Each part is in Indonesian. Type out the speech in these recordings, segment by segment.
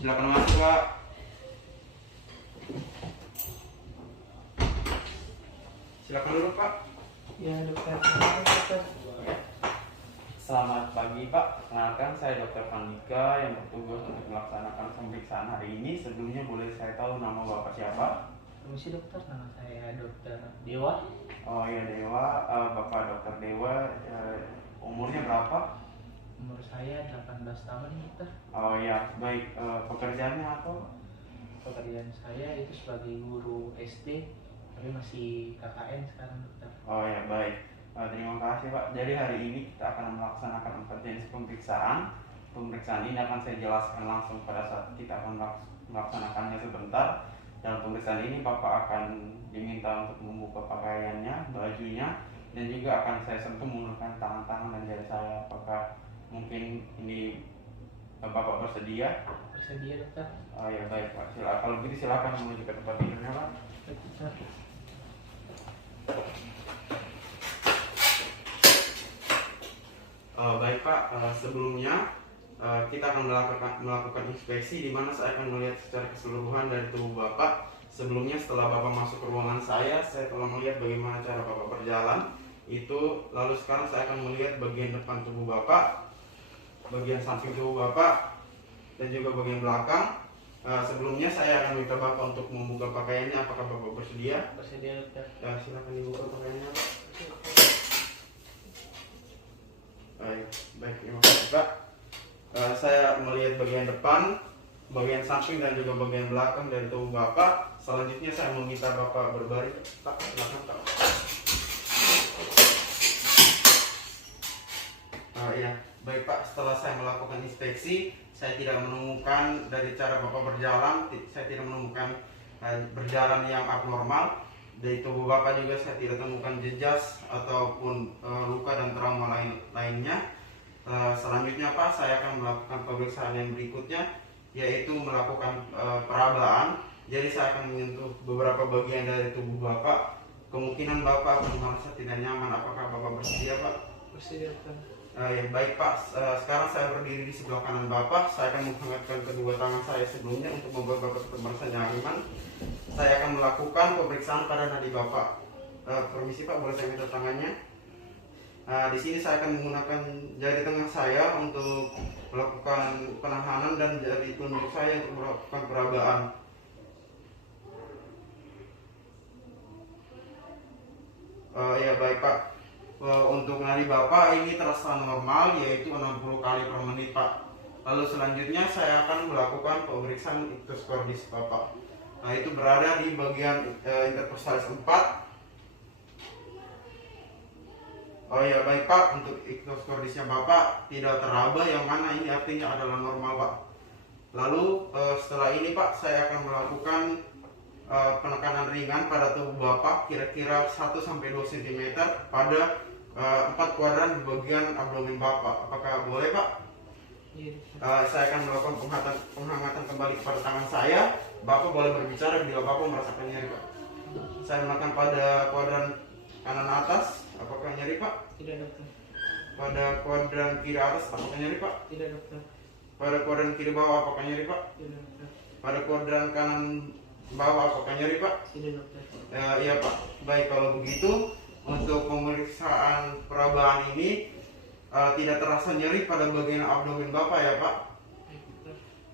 Silakan masuk, Pak. Silakan duduk, Pak. Ya dokter, silakan dokter. Selamat pagi, Pak. Perkenalkan, saya Dr. Pandika yang bertugas untuk melaksanakan pemeriksaan hari ini. Sebelumnya boleh saya tahu nama Bapak siapa? Permisi dokter, nama saya Dokter Dewa. Oh iya, Dewa. Bapak Dr. Dewa, umurnya berapa? Umur saya 18 tahun dokter. Oh iya, baik. Pekerjaannya apa? Pekerjaan saya itu sebagai guru SD, tapi masih KKN sekarang dokter. Oh ya, baik. Terima kasih, Pak. Jadi hari ini kita akan melaksanakan 4 jenis pemeriksaan. Pemeriksaan ini akan saya jelaskan langsung pada saat kita akan melaksanakannya sebentar. Dalam pemeriksaan ini Bapak akan diminta untuk membuka pakaiannya, bajunya, dan juga akan saya sentuh menggunakan tangan-tangan dan jari saya. Apakah mungkin ini Bapak bersedia? Bersedia dokter? Oh ya, baik, Pak. Kalau begitu silakan menuju ke tempat tidurnya, Pak. Baik, dokter. Baik, Pak, sebelumnya kita akan melakukan inspeksi di mana saya akan melihat secara keseluruhan dari tubuh Bapak. Sebelumnya setelah Bapak masuk ke ruangan saya telah melihat bagaimana cara Bapak berjalan. Lalu sekarang saya akan melihat bagian depan tubuh Bapak, bagian samping tubuh Bapak, dan juga bagian belakang. Sebelumnya saya akan minta Bapak untuk membuka pakaiannya. Apakah Bapak bersedia? Bersedia dokter. Silakan dibuka pakaiannya, Pak. Baik, terima kasih, Pak. Saya melihat bagian depan, bagian samping, dan juga bagian belakang dari tubuh Bapak. Selanjutnya saya meminta Bapak berbaring. Pak, silakan, Pak. Ya, baik, Pak. Setelah saya melakukan inspeksi, saya tidak menemukan dari cara Bapak berjalan, saya tidak menemukan berjalan yang abnormal. Dari tubuh Bapak juga saya tidak temukan jejas ataupun luka dan trauma lainnya. Selanjutnya, Pak, saya akan melakukan pemeriksaan yang berikutnya, yaitu melakukan perabaan. Jadi saya akan menyentuh beberapa bagian dari tubuh Bapak. Kemungkinan Bapak akan merasa tidak nyaman. Apakah Bapak bersedia, Pak? Bersedia dokter. Ya, baik, Pak. Sekarang saya berdiri di sebelah kanan Bapak. Saya akan menghangatkan kedua tangan saya sebelumnya untuk membuat Bapak tetap merasa nyaman. Saya akan melakukan pemeriksaan pada nadi Bapak. Permisi, Pak, boleh saya minta tangannya? Di sini saya akan menggunakan jari tengah saya untuk melakukan penahanan dan jari telunjuk saya untuk melakukan perabaan. Ya, baik, Pak. Untuk nadi Bapak ini terasa normal, yaitu 60 kali per menit, Pak. Lalu selanjutnya saya akan melakukan pemeriksaan ictus cordis Bapak. Itu berada di bagian intercossalis 4. Oh ya, baik, Pak. Untuk ictus cordisnya Bapak tidak teraba, yang mana ini artinya adalah normal, Pak. Lalu setelah ini, Pak, saya akan melakukan penekanan ringan pada tubuh Bapak kira-kira 1-2 cm pada 4 kuadran di bagian abdomen Bapak. Apakah boleh, Pak? Iya. Saya akan melakukan penghangatan kembali kepada tangan saya. Bapak boleh berbicara bila Bapak merasakan nyeri, Pak. Saya melakukan pada kuadran kanan atas. Apakah nyeri, Pak? Tidak dokter. Pada kuadran kiri atas. Apakah nyeri, Pak? Tidak dokter. Pada kuadran kiri bawah. Apakah nyeri, Pak? Tidak dokter. Pada kuadran kanan bawah. Apakah nyeri, Pak? Tidak dokter. Iya, Pak. Baik, kalau begitu untuk pemeriksaan perabaan ini tidak terasa nyeri pada bagian abdomen Bapak, ya, Pak.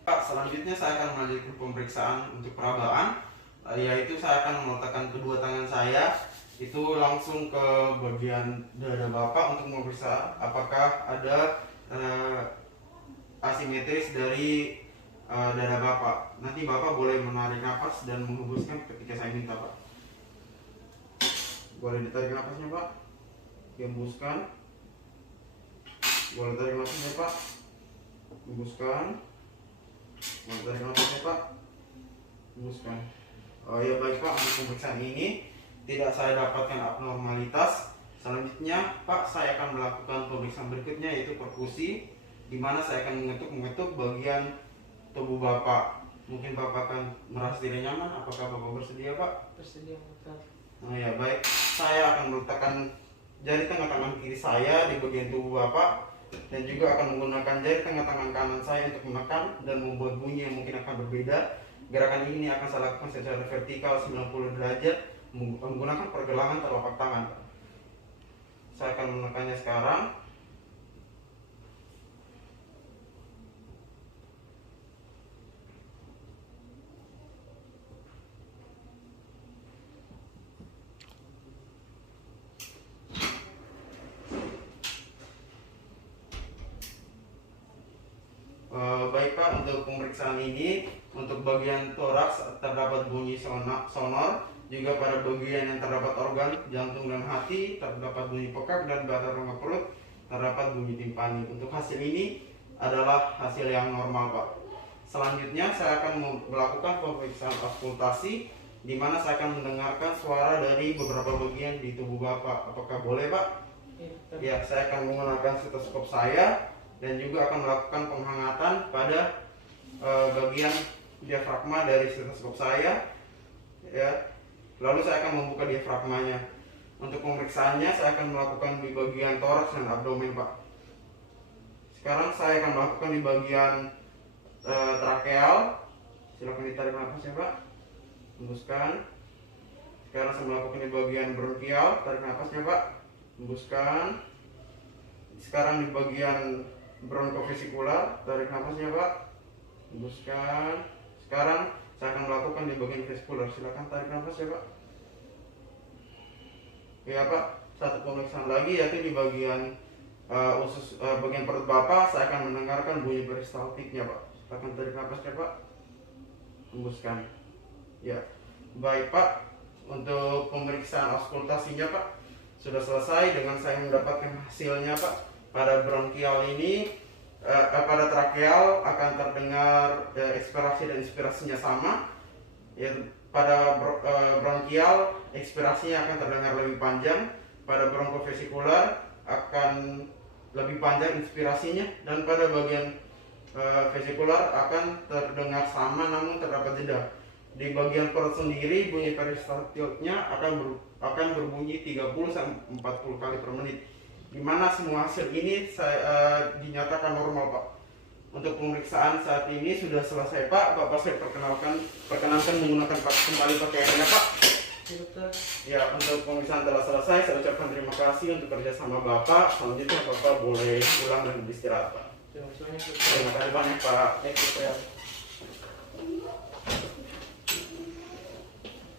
Pak, selanjutnya saya akan melanjutkan pemeriksaan untuk perabaan, yaitu saya akan meletakkan kedua tangan saya itu langsung ke bagian dada Bapak untuk memeriksa apakah ada asimetris dari dada Bapak. Nanti Bapak boleh menarik nafas dan menghembuskan ketika saya minta, Pak. Boleh ditarik nafasnya, Pak. Hembuskan. Boleh tarik nafasnya, Pak. Hembuskan. Boleh tarik nafasnya, Pak. Hembuskan. Oh ya, baik, Pak. Untuk pemeriksaan ini tidak saya dapatkan abnormalitas. Selanjutnya, Pak, saya akan melakukan pemeriksaan berikutnya, yaitu perkusi, di mana saya akan mengetuk bagian tubuh Bapak. Mungkin Bapak akan merasa tidak nyaman. Apakah Bapak bersedia, Pak? Bersedia dokter. Oh ya, baik. Saya akan meletakkan jari tengah tangan kiri saya di bagian tubuh Bapak. dan juga akan menggunakan jari tengah tangan kanan saya untuk menekan dan membuat bunyi yang mungkin akan berbeda. Gerakan ini akan saya lakukan secara vertikal 90 derajat menggunakan pergelangan telapak tangan. Saya akan menekannya sekarang. Baik Pak, untuk pemeriksaan ini untuk bagian toraks terdapat bunyi sonor, juga pada bagian yang terdapat organ jantung dan hati terdapat bunyi pekak, dan pada rongga perut terdapat bunyi timpani. Untuk hasil ini adalah hasil yang normal Pak. Selanjutnya saya akan melakukan pemeriksaan auskultasi, di mana saya akan mendengarkan suara dari beberapa bagian di tubuh Bapak. Apakah boleh Pak? Ya, saya akan menggunakan stetoskop saya dan juga akan melakukan penghangatan pada bagian diafragma dari stetoskop saya, ya. Lalu saya akan membuka diafragmanya. Untuk pemeriksaannya saya akan melakukan di bagian toraks dan abdomen Pak. Sekarang saya akan melakukan di bagian trakeal. Silakan ditarik nafasnya Pak, hembuskan. Sekarang saya melakukan di bagian bronkial, tarik nafasnya Pak, hembuskan. Sekarang di bagian bronkofesikular, tarik nafasnya Pak, hembuskan. Sekarang saya akan melakukan di bagian vesikular, silakan tarik nafas ya Pak. Ya Pak, satu pemeriksaan lagi yaitu di bagian usus bagian perut Bapak. Saya akan mendengarkan bunyi peristaltiknya Pak. Silakan tarik nafasnya Pak, hembuskan. Ya, baik Pak, untuk pemeriksaan auskultasinya Pak sudah selesai dengan saya mendapatkan hasilnya Pak. Pada bronkial ini, pada trakeal akan terdengar ekspirasi dan inspirasinya sama. Ya, pada bronkial ekspirasinya akan terdengar lebih panjang. Pada bronkofesikular akan lebih panjang inspirasinya, dan pada bagian vesikular akan terdengar sama namun terdapat jeda. Di bagian perut sendiri bunyi peristaltiknya akan berbunyi 30-40 kali per menit. Di mana semua hasil ini dinyatakan normal Pak. Untuk pemeriksaan saat ini sudah selesai Pak. Bapak saya perkenankan menggunakan kembali pakaiannya Pak. Ya, untuk pemeriksaan telah selesai. Saya ucapkan terima kasih untuk kerjasama Bapak. Selanjutnya Bapak boleh pulang dan beristirahat Pak. Terima kasih banyak. Terima kasih banyak Pak.